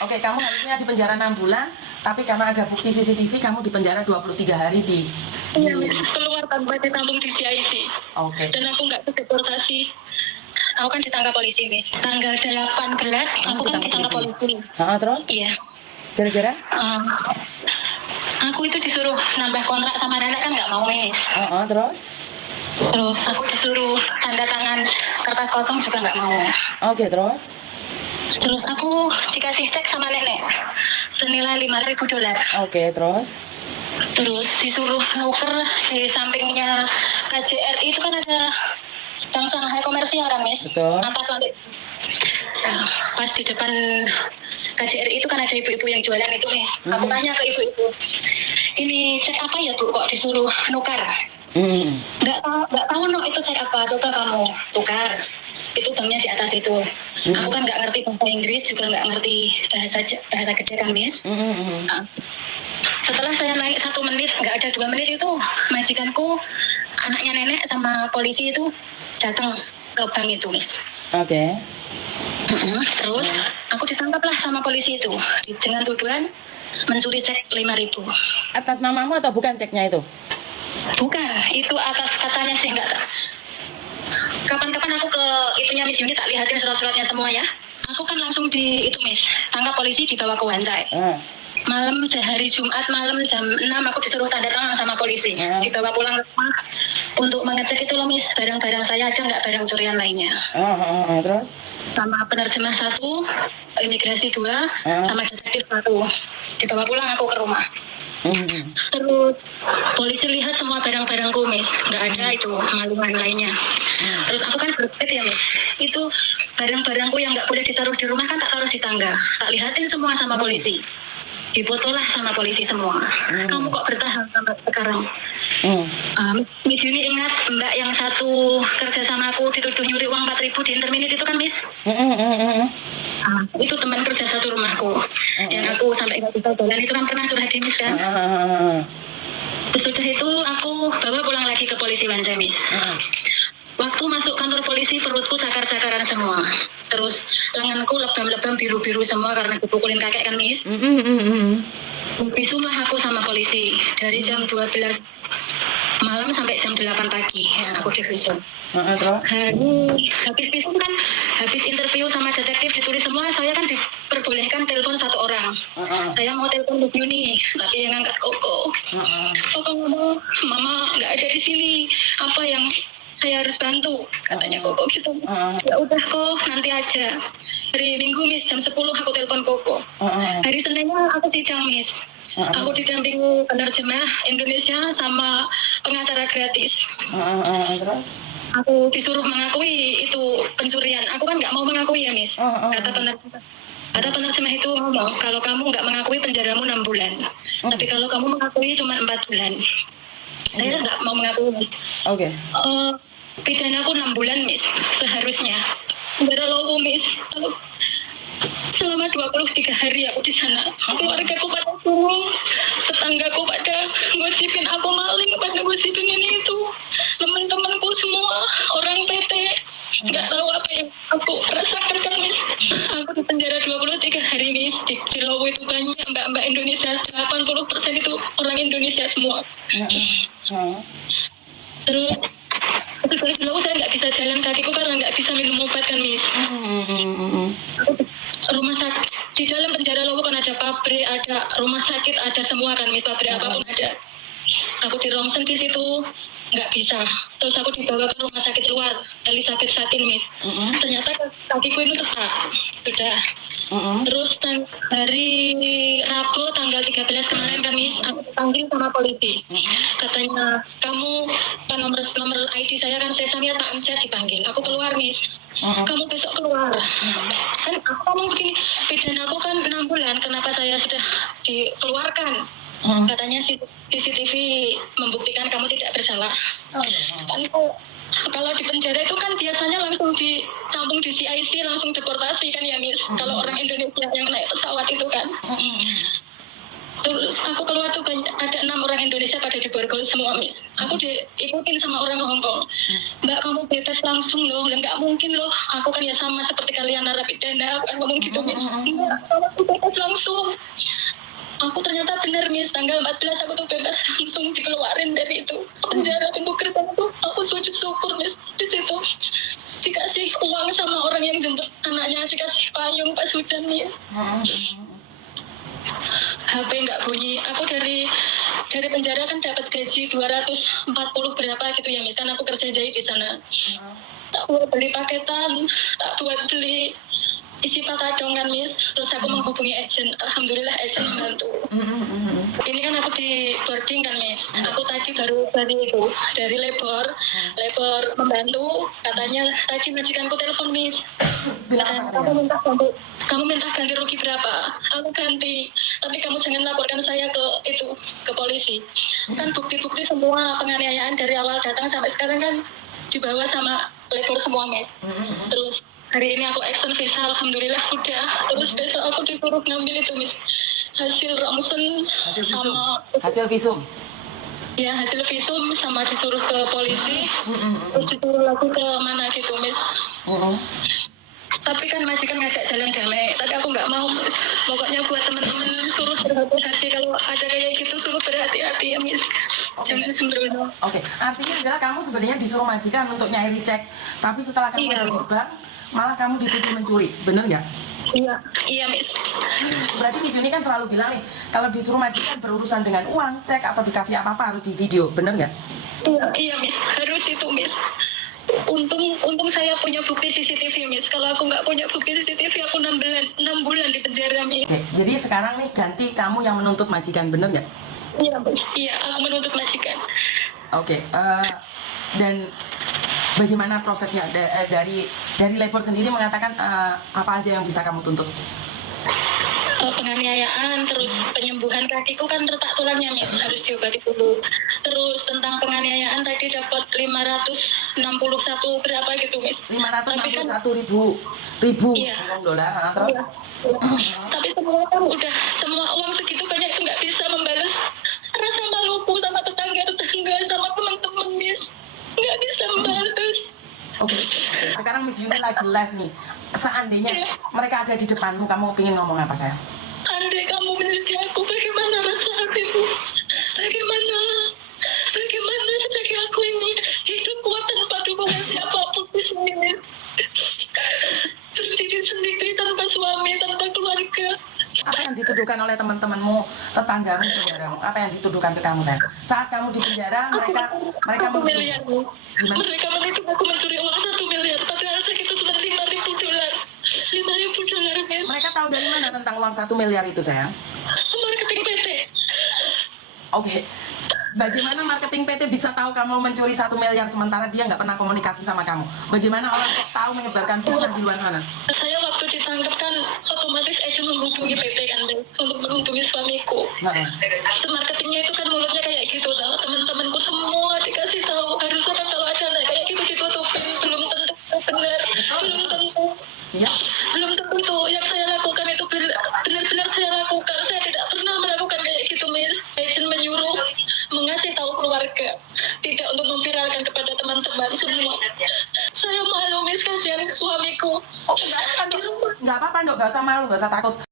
Oke, kamu harusnya di penjara 6 bulan, tapi karena ada bukti CCTV kamu di penjara 23 hari di Iya, Miss, keluar tanpa ditampung di CIC. Oke. Dan aku nggak deportasi. Aku kan ditangkap polisi, Miss. Tanggal 18, aku kan ditangkap polisi. Terus? Iya. Gara-gara? Aku itu disuruh nambah kontrak sama nenek kan nggak mau, Miss. Terus? Terus aku disuruh tanda tangan kertas kosong juga nggak mau. Oke, terus? Terus aku dikasih cek sama nenek senilai $5.000. Oke, terus? Terus disuruh nuker di sampingnya KJRI itu kan ada Bank Shanghai Komersial kan, Miss? Betul. Atas lantai. Nah, pas di depan KJRI itu kan ada ibu-ibu yang jualan itu, Miss. Aku tanya ke ibu-ibu, ini cek apa ya Bu, kok disuruh nukar? Nggak tahu no itu cek apa, coba kamu tukar. Itu banknya di atas itu. Aku kan nggak ngerti bahasa Inggris, juga nggak ngerti bahasa gede kan, Miss. Nah, setelah saya naik 1 menit, nggak ada 2 menit itu majikanku, anaknya nenek sama polisi itu datang ke bank itu, Miss. Oke. Terus aku ditangkaplah sama polisi itu dengan tuduhan mencuri cek 5.000. Atas namamu atau bukan ceknya itu? Bukan, itu atas katanya sih nggak. Kapan-kapan aku ke itunya Miss Yuni tak lihatin surat-suratnya semua ya. Aku kan langsung di itu Miss, tangkap polisi dibawa ke Wancai. Malam hari Jumat malam jam 6 aku disuruh tanda tangan sama polisi. Dibawa pulang ke rumah untuk mengecek itu loh Miss, barang-barang saya ada nggak barang curian lainnya. Terus? Sama penerjemah 1, imigrasi 2, sama detektif 1. Dibawa pulang aku ke rumah. Terus polisi lihat semua barang-barangku Miss, nggak ada itu malungan lainnya. Terus aku kan berpikir ya Miss, itu barang-barangku yang nggak boleh ditaruh di rumah kan tak taruh di tangga, tak lihatin semua sama polisi, difotolah sama polisi semua. Kamu kok bertahan sampai sekarang? Miss Yuni ingat mbak yang satu kerja sama aku dituduh nyuri uang 4.000 di Interminute itu kan Miss? Itu teman kerja satu rumahku yang aku sampai nggak bisa jalan itu kan pernah curhat di Miss kan? Sesudah itu aku bawa pulang lagi ke polisi Wancai Miss. Waktu masuk kantor polisi perutku cakar-cakaran semua. Terus lenganku lebam-lebam biru-biru semua karena dipukulin kakek kan Miss. Visumlah aku sama polisi dari jam 12 malam sampai jam 8 pagi aku divisum. Habis visum kan, habis interview sama detektif ditulis semua, saya kan diperbolehkan telepon 1 orang. Saya mau telepon Bu Yuni, tapi yang angkat Koko. Koko ngomong, Mama nggak ada di sini. Apa yang saya harus bantu? Katanya Koko gitu. Ya udah kok, nanti aja. Hari Minggu Miss jam 10 aku telepon Koko. Hari Seninnya aku sidang Miss. Aku didampingi penerjemah Indonesia sama pengacara gratis. Terus? Aku disuruh mengakui itu pencurian. Aku kan nggak mau mengakui ya Miss. Kata penerjemah itu ngomong, kalau kamu nggak mengakui penjaramu 6 bulan. Tapi kalau kamu mengakui cuma 4 bulan. Saya nggak mau mengakui Miss. Pidanaku 6 bulan Miss, seharusnya. Penjara Lowo Miss. Selama 23 hari aku di sana. Keluargaku pada suruh, tetanggaku pada gosipin aku maling, pada gosipin ini itu. Teman-temanku semua orang PT nggak tahu apa yang aku rasakan kan Miss. Aku di penjara 23 hari Miss. Di Lowo itu banyak mbak-mbak Indonesia, 80% itu orang Indonesia semua. Terus setelah di Lowo saya nggak bisa jalan kakiku karena nggak bisa minum obat kan Miss. Rumah sakit di dalam penjara Lowo kan ada pabrik, ada rumah sakit, ada semua kan Miss, pabrik apapun ada. Aku di Romsen di situ nggak bisa. Terus aku dibawa ke rumah sakit luar, Elizabeth Satin Miss. Ternyata kakiku itu retak sudah. Terus hari Rabu tanggal 13 kemarin kan Miss, aku dipanggil sama polisi. Katanya kamu kan nomor ID saya kan Sesamia Pak Emcat dipanggil. Aku keluar Miss. Kamu besok keluar. Kan aku ngomong begini, pidana aku kan 6 bulan, kenapa saya sudah dikeluarkan? Katanya CCTV membuktikan kamu tidak bersalah. Kan kalau di penjara itu kan biasanya langsung ditampung di CIC, langsung deportasi kan ya Miss. Kalau orang Indonesia yang naik pesawat itu kan. Terus Terus aku keluar tuh ada 6 orang Indonesia pada di borgol semua, Miss. Aku diikutin sama orang Hongkong. Mbak, kamu bebas langsung loh. Nggak mungkin loh. Aku kan ya sama seperti kalian narapidana. Aku kan ngomong gitu, Miss. Iya, aku bebas langsung. Aku ternyata benar, Miss. Tanggal 14 aku tuh bebas langsung dikeluarin dari itu penjara pintu gerbang tuh. Aku sujud syukur, Miss. Di situ dikasih uang sama orang yang jemput anaknya, dikasih payung pas hujan, Miss. HP nggak bunyi. Aku dari penjara kan dapat gaji 240 berapa gitu ya, Miss. Kan aku kerja jahit di sana. Tak buat beli paketan, tak buat beli isi patadong kan, Miss. Terus aku menghubungi agent. Alhamdulillah agent membantu. Ini kan aku di boarding kan, Miss. Aku tadi baru dari labor membantu. Katanya tadi majikanku telepon, Miss. Bilang apa Kamu minta ganti rugi berapa? Aku ganti. Tapi kamu jangan laporkan saya ke polisi. Kan bukti-bukti semua penganiayaan dari awal datang sampai sekarang kan dibawa sama labor semua, Miss. Terus hari ini aku extend visa, alhamdulillah sudah. Terus besok aku disuruh ngambil itu, Miss, hasil ronsen sama hasil visum. Ya, hasil visum sama disuruh ke polisi. Terus disuruh lagi ke mana gitu, Miss. Tapi kan majikan ngajak jalan damai, tapi aku nggak mau, Miss. Pokoknya buat teman-teman suruh berhati-hati, kalau ada kayak gitu suruh berhati-hati ya, Miss. Jangan sembrono. Oke, artinya adalah kamu sebenarnya disuruh majikan untuk nyari cek, tapi setelah kamu ada di bank, malah kamu dituduh mencuri, bener nggak? Iya, Miss. Berarti Miss Yuni kan selalu bilang nih, kalau disuruh majikan berurusan dengan uang, cek atau dikasih apa-apa harus di video, bener nggak? Iya, Miss. Harus itu, Miss. Untung saya punya bukti CCTV, Miss. Kalau aku nggak punya bukti CCTV, aku 6 bulan di penjara, Miss. Oke, jadi sekarang nih ganti kamu yang menuntut majikan, bener nggak? Iya, Miss. Iya, aku menuntut majikan. Oke, dan bagaimana prosesnya dari labor sendiri mengatakan apa aja yang bisa kamu tuntut? Penganiayaan, terus penyembuhan kakiku kan retak tulangnya, Miss, harus diobati dulu. Terus tentang penganiayaan tadi dapat 561 berapa gitu, Miss. 561 ribu Iya. dolar, terus? Iya. Tapi semua uang segitu banyak itu nggak bisa membalas rasa maluku sama tetangga sama teman-teman, Miss. Nggak bisa membalas. Oke, sekarang Miss Yuni lagi live nih. Seandainya mereka ada di depanmu, kamu pengen ngomong apa, sayang? Andai kamu menjadi aku, bagaimana rasa hatimu? Bagaimana sebagai aku ini hidup kuat tanpa dukungan siapapun di sini, berdiri sendiri tanpa suami, tanpa keluarga. Apa yang dituduhkan oleh teman-temanmu, tetanggamu, saudaramu? Apa yang dituduhkan ke kamu, sayang? Saat kamu di penjara, mereka miliar. Gimana? Mereka menuduh aku mencuri uang 1 miliar, padahal segitu cuma 5.000 dolar. 5.000 dolar, Miss. Mereka tahu dari mana tentang uang 1 miliar itu, sayang? Marketing PT. Oke, bagaimana marketing PT bisa tahu kamu mencuri 1 miliar sementara dia nggak pernah komunikasi sama kamu? Bagaimana orang tahu menyebarkan fitnah di luar sana? Saya waktu ditangkap kan otomatis agent menghubungi PT kan, Miss, untuk menghubungi suamiku. Marketingnya itu kan mulutnya kayak gitu, tahu teman-temanku semua dikasih tahu, harusnya kan kalau ada kayak gitu ditutupin, belum tentu benar, belum tentu. Ya. Belum tentu yang saya lakukan itu benar-benar saya lakukan. Saya tidak pernah melakukan kayak gitu, Miss. Agent menyuruh mengasih tahu keluarga, tidak untuk memviralkan kepada teman-teman semua. Saya malu, Miss, kasihan suamiku. Nggak apa-apa, Dok. Nggak usah malu, nggak usah takut.